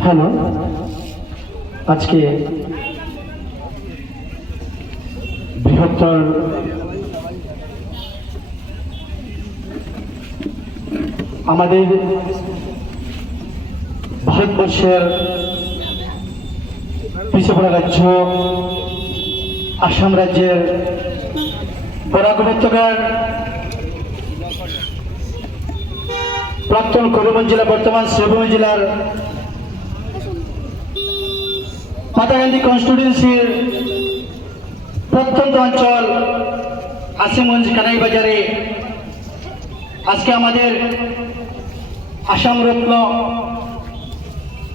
Hello, আজকে বৃহত্তর আমাদের ভারতবর্ষের পিছিয়ে পড়া রাজ্য আসাম রাজ্যের বরাক উপত্যকার প্রাক্তন করিমগঞ্জ জেলা বর্তমান শ্রীভূমি জেলার পাতাকান্দি কনস্টিটিউয়েন্সির প্রত্যন্ত অঞ্চল আসিমগঞ্জ কানাইবাজারে আজকে আমাদের আসাম রত্ন,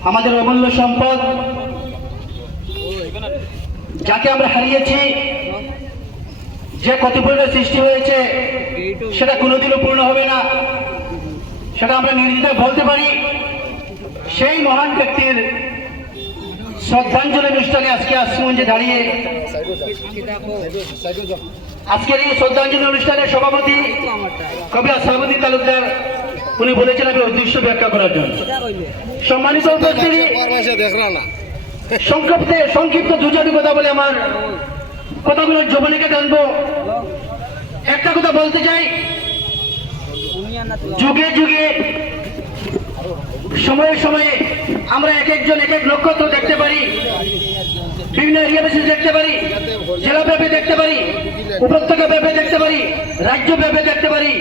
আমাদের অমূল্য সম্পদ, যাকে আমরা হারিয়েছি, যে ক্ষতিপূরণের সৃষ্টি হয়েছে সেটা কোনোদিনও পূর্ণ হবে না, সেটা আমরা নির্দ্বিধায় বলতে পারি। সেই মহান ব্যক্তির শ্রদ্ধাঞ্জলি অনুষ্ঠানে আজকে আসিমগঞ্জে দাঁড়িয়ে আজকের এই শ্রদ্ধাঞ্জলি অনুষ্ঠানের সভাপতি কবি সালাউদ্দিন তালুকদার উনি বলেছেন আমি উদ্দেশ্য ব্যাখ্যা করার জন্য। সম্মানিত উপস্থিতি, সংক্ষিপ্ত দুচারটি কথা বলে আমার কথাগুলো জবানিকে টানবো। একটা কথা বলতে চাই, যুগে যুগে সময়ে সময়ে আমরা এক একজন এক এক নক্ষত্র দেখতে পারি, বিভিন্ন এরিয়া বেসিস দেখতে পারি, জেলা ব্যাপী দেখতে পারি, উপত্যকা ব্যাপী দেখতে পারি, রাজ্য ব্যাপী দেখতে পারি,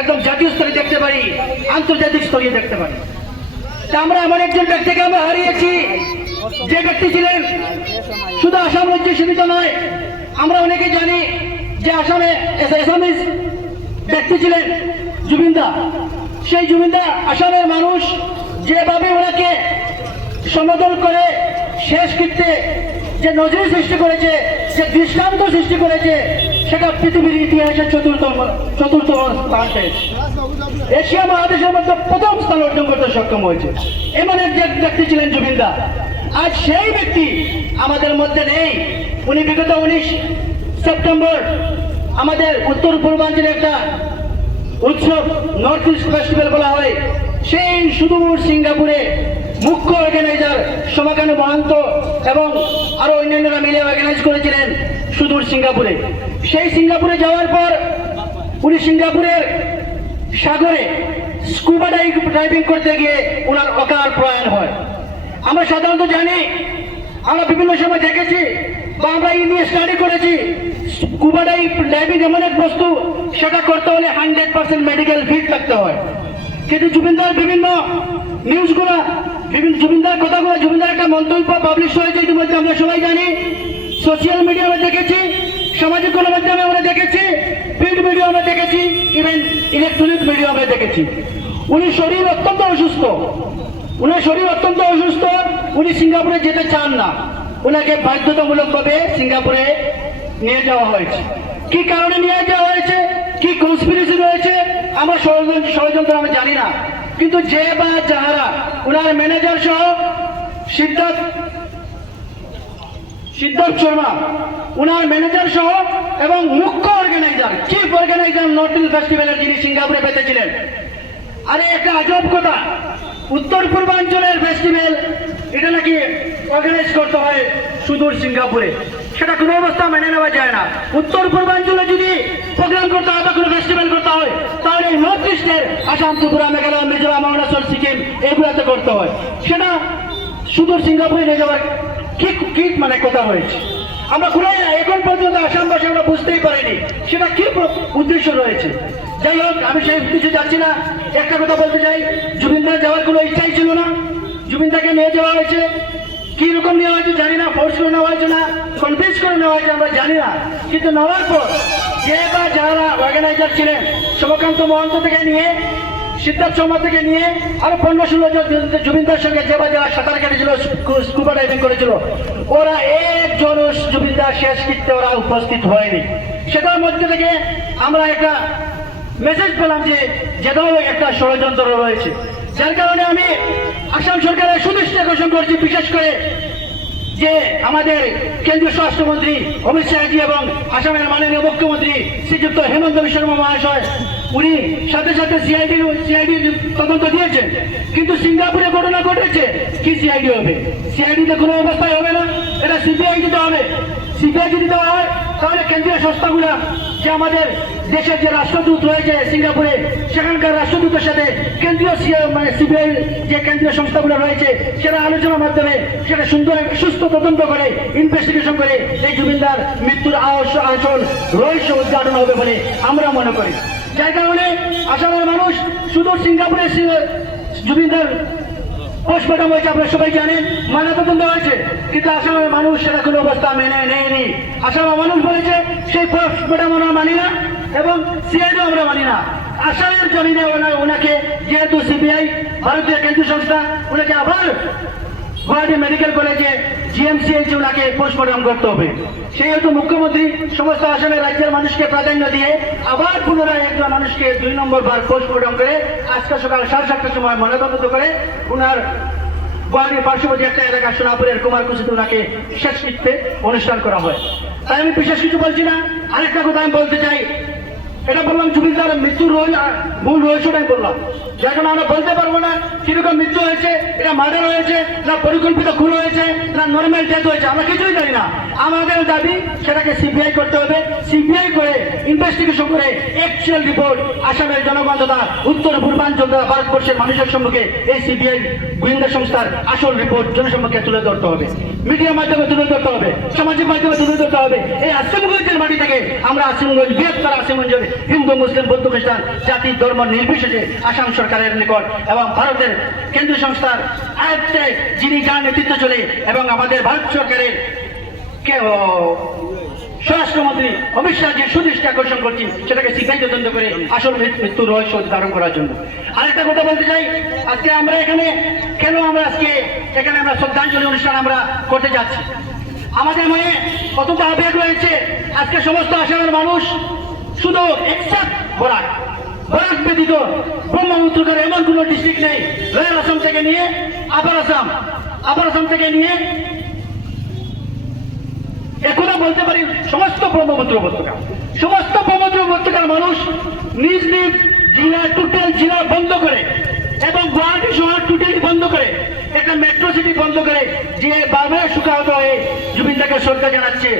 একদম জাতীয় স্তরে দেখতে পারি, আন্তর্জাতিক স্তরে দেখতে পারি। তা আমরা এমন একজন ব্যক্তিকে আমরা হারিয়েছি, যে ব্যক্তি ছিলেন শুধু আসাম রাজ্যে সীমিত নয়। আমরা অনেকে জানি যে আসামিজ ব্যক্তি ছিলেন জুবিনদা। সেই জুবিনদা আসামের মানুষ যেভাবে ওনাকে সমদল করে শেষ কৃত্যে যে নজির সৃষ্টি করেছে, যে দৃষ্টান্ত সৃষ্টি করেছে, সেটা পৃথিবীর ইতিহাসে চতুর্থ স্থান পেয়েছে। এশিয়া মহাদেশের মধ্যে প্রথম স্থান অর্জন করতে সক্ষম হয়েছে। এমন এক ব্যক্তি ছিলেন জুবিনদা। আজ সেই ব্যক্তি আমাদের মধ্যে নেই। উনি বিগত 19 সেপ্টেম্বর আমাদের উত্তর পূর্বাঞ্চলে একটা উৎসব নর্থ ইস্ট ফেস্টিভ্যাল বলা হয়, সেই সুদূর সিঙ্গাপুরে মুখ্য অর্গানাইজার সমাকানু মহান্ত এবং আরো অন্যান্যরা মিলে অর্গানাইজ করেছিলেন সুদূর সিঙ্গাপুরে। সেই সিঙ্গাপুরে যাওয়ার পর উনি সিঙ্গাপুরের সাগরে স্কুবা ডাইভিং করতে গিয়ে ওনার অকাল প্রয়াণ হয়। আমরা সাধারণত জানি, আমরা বিভিন্ন সময় দেখেছি বা আমরা এই নিয়ে স্টাডি করেছি, স্কুবা ডাইভিং এমন এক বস্তু, সেটা করতে হলে 100% মেডিকেল ফিট থাকতে হয়। কিন্তু জুবিনদার বিভিন্ন নিউজগুলো, জুবিনদার কথাগুলো, জুবিনদার একটা মন্তব্য পাবলিশ হয়েছে ইতিমধ্যে আমরা সবাই জানি। সোশ্যাল মিডিয়ায় দেখেছি, সামাজিক গণমাধ্যমে আমরা দেখেছি, প্রিন্ট মিডিয়া আমরা দেখেছি, ইভেন ইলেকট্রনিক মিডিয়া আমরা দেখেছি। উনি শরীর অত্যন্ত অসুস্থ, উনি সিঙ্গাপুরে যেতে চান না। ওনাকে বাধ্যতামূলকভাবে সিঙ্গাপুরে নিয়ে যাওয়া হয়েছে। কি কারণে নিয়ে যাওয়া হয়েছে, কি কনস্পিরেসি রয়েছে, আমরা ষড়যন্ত্র আমরা জানি না। কিন্তু যে বা যাহারা ওনার ম্যানেজার সহ সিদ্ধার্থ শর্মা, ওনার ম্যানেজার সহ এবং মুখ্য organiser, chief organiser north east ফেস্টিভ্যালের যিনি সিঙ্গাপুরে পেতেছিলেন। আরে একটা আজব কথা, উত্তর পূর্বাঞ্চলের ফেস্টিভ্যাল এটা নাকি অর্গানাইজ করতে হয় সুদূর সিঙ্গাপুরে। সেটা কোনো অবস্থা মেনে নেওয়া যায় না। উত্তর পূর্বাঞ্চলে যদি প্রোগ্রাম করতে হয় বা কোনো ফেস্টিভ্যাল করতে হয়, তাহলে এই নর্থ ইস্টের আসাম, ত্রিপুরা, মেঘালয়, মিজোরাম, অরুণাচল, সিকিম এগুলোতে করতে হয়। সেটা সুদূর সিঙ্গাপুরে নিয়ে যাওয়ার কি মানে কথা হয়েছে। আমরা ঘুরাই না, এখন পর্যন্ত আসামবাসী আমরা বুঝতেই পারিনি সেটা কি উদ্দেশ্য রয়েছে। যাই হোক, আমি সেই কিছু যাচ্ছি না। একটা কথা বলতে চাই, জুবিনদার যাওয়ার কোনো ইচ্ছাই ছিল না। জুবিনদাকে নিয়ে যাওয়া হয়েছে, কি রকম নেওয়া হয়েছে জানি না, ফোর্স করে নেওয়া হয়েছে না, কনভিন্স করে নেওয়া হয়েছে আমরা জানি না। কিন্তু নেওয়ার পর যে বা যারা অর্গানাইজার ছিলেন, সমাকান্ত মহন্ত থেকে নিয়ে, সিদ্ধার্থ শর্মা থেকে নিয়ে আরো 15-16 জন জুবিনদার সঙ্গে যে বা যারা সাঁতার কেটেছিল, স্কুবা ডাইভিং করেছিল, ওরা একজন জুবিনদার শেষ কৃত্যে ওরা উপস্থিত হয়নি। সেটার মধ্যে থেকে আমরা একটা মেসেজ পেলাম যে যেটাও একটা ষড়যন্ত্র রয়েছে। যার কারণে আমি আসাম সরকারের সুদৃষ্টি আকর্ষণ করছি, বিশেষ করে যে আমাদের কেন্দ্রীয় স্বরাষ্ট্রমন্ত্রী অমিত শাহজি এবং আসামের মাননীয় মুখ্যমন্ত্রী শ্রীযুক্ত হেমন্ত বিশ্ব শর্মা মহাশয়, উনি সাথে সাথে সিআইডি তদন্ত দিয়েছেন। কিন্তু সিঙ্গাপুরে ঘটনা ঘটেছে, কি সিআইডি হবে? সিআইডিতে কোনো অবস্থায় হবে না, এটা সিবিআই দিতে হবে। সিবিআই যদি দেওয়া হয় তাহলে কেন্দ্রীয় সংস্থাগুলো যে আমাদের দেশের যে রাষ্ট্রদূত রয়েছে সিঙ্গাপুরে, সেখানকার রাষ্ট্রদূতের সাথে কেন্দ্রীয় সিবিআই যে কেন্দ্রীয় সংস্থাগুলো রয়েছে সেটা আলোচনার মাধ্যমে সেটা সুন্দর সুস্থ তদন্ত করে ইনভেস্টিগেশন করে এই জুবিনদার মৃত্যুর আসল রহস্য উদ্ঘাটন হবে বলে আমরা মনে করি। যার কারণে আসামের মানুষ শুধু সিঙ্গাপুরে জুবিনদার পোস্টমর্টম হয়েছে, আপনারা সবাই জানেন, ময়নাতদন্ত হয়েছে, কিন্তু আসামের মানুষ সেটা কোনো অবস্থা মেনে নেয়নি। আসামের মানুষ বলেছে সেই পোস্টমর্টম আমরা মানি না এবং সিআইডি আমরা মানি না। আসামের জমিনে ওনাকে যেহেতু সিবিআই ভারতীয় কেন্দ্রীয় সংস্থা ওনাকে আবার গুয়াহাটি মেডিকেল কলেজে জিএমসিএইচে ওনাকে পোস্টমর্টম করতে হবে, সেহেতু মুখ্যমন্ত্রী সমস্ত আসামের রাজ্যের মানুষকে প্রাধান্য দিয়ে আবার পুনরায় একজন মানুষকে 2 নম্বর বার পোস্টমর্টম করে আজকে সকাল 7:30টার সময় ময়নাতদন্ত করে ওনার গুয়াহাটির পার্শ্ববর্তী একটা এলাকা সোনাপুরের কুমারকুচিতে ওনাকে শেষকৃত্যে অনুষ্ঠান করা হয়। তাই আমি বিশেষ কিছু বলছি না, আরেকটা কথা আমি বলতে চাই। এটা বললাম জুবিনদার মৃত্যুর মূল রহস্যটাই বললাম, যার কারণে আমরা বলতে পারবো না কিরকম মৃত্যু হয়েছে, এটা মার্ডার হয়েছে না পরিকল্পিত খুন হয়েছে না নর্মাল ডেথ হয়েছে, আমরা কিছুই জানি না। আমাদের দাবি সেটাকে সিবিআই করতে হবে, সিবিআই করে ইনভেস্টিগেশন করে অ্যাকচুয়াল রিপোর্ট আসামের জনগণ তথা উত্তর পূর্বাঞ্চল তথা ভারতবর্ষের মানুষের সম্মুখে এই সিবিআই গোয়েন্দা সংস্থার আসল রিপোর্ট জনসম্মুখে তুলে ধরতে হবে, মিডিয়ার মাধ্যমে তুলে ধরতে হবে, সামাজিক মাধ্যমে তুলে ধরতে হবে। এই আসিমগঞ্জের মাটি থেকে আমরা আসিমগঞ্জ বৃহত্তর আসিমগঞ্জের হিন্দু মুসলিম বৌদ্ধ খ্রিস্টান জাতি ধর্ম নির্বিশেষে আসাম সরকারের নিকট এবং ভারতের কেন্দ্রীয় সংস্থার আয়ত্তে যিনি যার নেতৃত্ব চলে এবং আমাদের ভারত সরকারের স্বরাষ্ট্রমন্ত্রী অমিত শাহ যে সুদৃষ্টি আকর্ষণ করছি সেটাকে সিবিআই তদন্ত করে আসল মৃত্যুর রহস্য উদ্ঘাটন করার জন্য। আরেকটা কথা বলতে চাই, আজকে আমরা এখানে কেন আমরা শ্রদ্ধাঞ্জলি অনুষ্ঠান আমরা করতে যাচ্ছি, আমাদের মনে কতটা আবেগ রয়েছে। আজকে সমস্ত আসামের মানুষ শুধু এক্সেপ্ট বরাক ব্যতীত ব্রহ্মপুত্রের এমন কোন ডিস্ট্রিক্ট নেই, লোয়ার আসাম থেকে নিয়ে আপার আসাম থেকে নিয়ে এখনো বলতে পারি সমস্ত ব্রহ্মপুত্র উপত্যকার মানুষ নিজ নিজ জেলা টোটাল জেলা বন্ধ করে এবং গুয়াহাটি শহর টোটালি বন্ধ করে একটা মেট্রো সিটি বন্ধ করে যে বারবার শুকাহত হয়ে জুবিনদাকে শ্রদ্ধা জানাচ্ছে,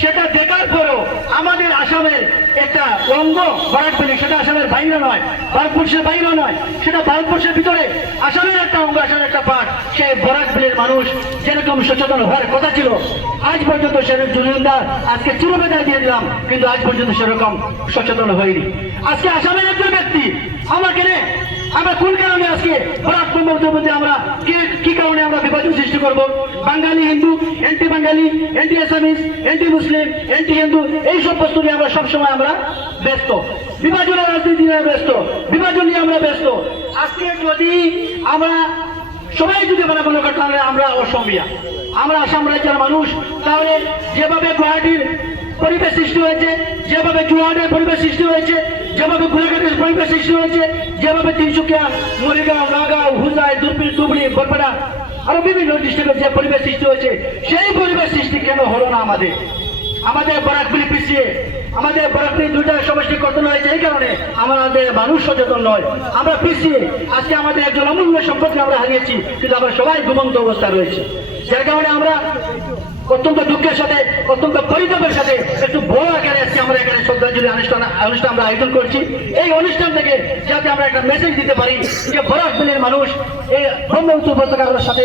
সেটা দেখার পরও আমাদের আসামের একটা অঙ্গ বরাকভ্যালি, সেটা আসামের বাইরে নয়, ভারতবর্ষের বাইরে নয়, সেটা ভারতবর্ষের ভিতরে আসামের একটা অঙ্গ, আসামের একটা পার্ট। সেই বরাকভ্যালির মানুষ যেরকম সচেতন হওয়ার কথা ছিল আজ পর্যন্ত সেরকম জুবিনদার আজকে চিরবেদায় দিয়ে দিলাম, কিন্তু আজ পর্যন্ত সেরকম সচেতন হয়নি। আজকে আসামের একজন ব্যক্তি আমরা কোন কারণে আজকে বরাক ব্রহ্মপুত্রের মধ্যে আমরা কি কারণে আমরা বিভাজন সৃষ্টি করব? বাঙালি হিন্দু, এন্টি বাঙালি, এন্টি আসামিস, এন্টি মুসলিম, এন্টি হিন্দু, এইসব বস্তু নিয়ে আমরা সবসময় আমরা ব্যস্ত, বিভাজনের রাজনীতি নিয়ে ব্যস্ত, বিভাজন নিয়ে আমরা ব্যস্ত। আজকে যদি আমরা সবাই যদি মনে করি তাহলে আমরা অসমিয়া, আমরা আসাম রাজ্যের মানুষ, তাহলে যেভাবে গুয়াহাটির পরিবেশ সৃষ্টি হয়েছে, যেভাবে জোরহাটের পরিবেশ সৃষ্টি হয়েছে, যেভাবে গোলাঘাটের পরিবেশ সৃষ্টি হয়েছে, যেভাবে তিনসুকিয়া, মরিগাঁও, নগাঁও, হুজাই, দুর্পিল, ধুবড়ি, বরপেটা আরো বিভিন্ন ডিস্ট্রিক্টের যে পরিবেশ সৃষ্টি হয়েছে, সেই পরিবেশ সৃষ্টি কেন হলো না আমাদের বরাকভ্যালি পিছিয়ে, আমাদের বরাকভ্যালি দুইটা সমষ্টি কর্তন হয়েছে এই কারণে আমাদের মানুষ সচেতন নয়, আমরা পিছিয়ে। আজকে আমাদের একজন অমূল্য সম্পদকে আমরা হারিয়েছি, কিন্তু আমরা সবাই ঘুমন্ত অবস্থা রয়েছে, যার কারণে আমরা অত্যন্ত দুঃখের সাথে, অত্যন্ত পরিতাপের সাথে একটু বড় আকারে আজকে আমরা এখানে শ্রদ্ধাঞ্জলি অনুষ্ঠান আমরা আয়োজন করছি। এই অনুষ্ঠান থেকে যাতে আমরা একটা মেসেজ দিতে পারি যে বরাকভ্যালির মানুষ এই ব্রহ্মপুত্র উপত্যকার সাথে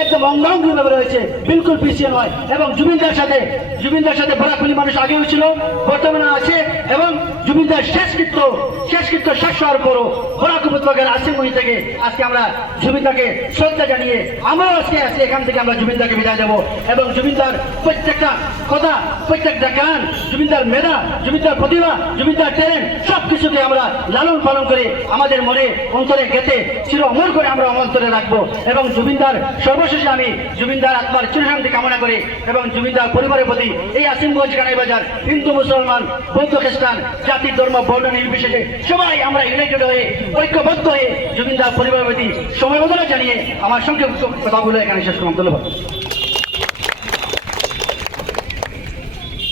একদম অঙ্গাঙ্গিভাবে রয়েছে, বিলকুল পিছিয়ে নয়, এবং জুবিনদার সাথে বরাকভ্যালি মানুষ আগেও ছিল, বর্তমানে আছে, এবং জুবিনদার শেষকৃত্য শেষ হওয়ার পরও বরাক উপত্যকার আসিমগঞ্জ থেকে আজকে আমরা জুবিনদাকে শ্রদ্ধা জানিয়ে আমরাও আজকে এখান থেকে আমরা জুবিনদাকে বিদায় দেবো, এবং জুবিনদার প্রত্যেকটা কথা, প্রত্যেকটা গান, জুবিনদার মেধা, জুবিনদার প্রতিভা, জুবিনদার ট্যালেন্ট সবকিছুকে আমরা লালন পালন করে আমাদের মনে অন্তরে গেঁথে চির অমর করে আমরা অন্তরে রাখবো। এবং জুবিনদার সর্বশেষে আমি জুবিনদার আত্মার চিরশান্তি কামনা করে এবং জুবিনদার পরিবারের প্রতি এই আসিমগঞ্জ কানাইবাজার হিন্দু মুসলমান বৌদ্ধ খ্রিস্টান জাতি ধর্ম বর্ণ নির্বিশেষে সবাই আমরা ইউনাইটেড হয়ে ঐক্যবদ্ধ হয়ে জুবিনদার পরিবারের প্রতি সমবেদনা জানিয়ে আমার সংক্ষিপ্ত কথাগুলো এখানে শেষ করলাম। ধন্যবাদ।